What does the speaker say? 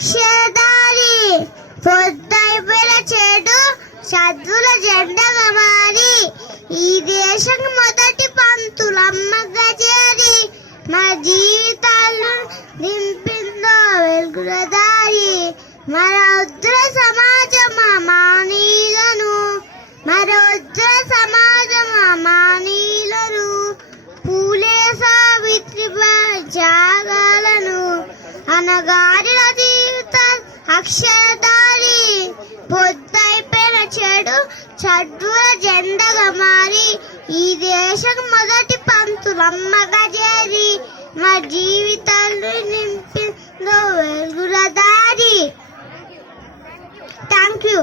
అక్షరధారి పొద్దైపోయిన చెడు చదువుల జెండగా మారి ఈ దేశం మొదటి పంతులమ్మగ చేరి మా జీవితాలను నింపిందో వెలుగుల దారి. మరొద్దుల సమాజం మానీలను మరొద్దుల సమాజం మానీలను పూలే సావిత్రిబాయి త్యాగాలను అనగారిన జీవిత అక్షరధారి పొద్దైపోయిన చెడు చదువుల జెండగా మారి ఈ దేశం మొదటి పంతులమ్మగా చేరి మా జీవితాలు నింపిందో వెలుగుల దారి. Thank you.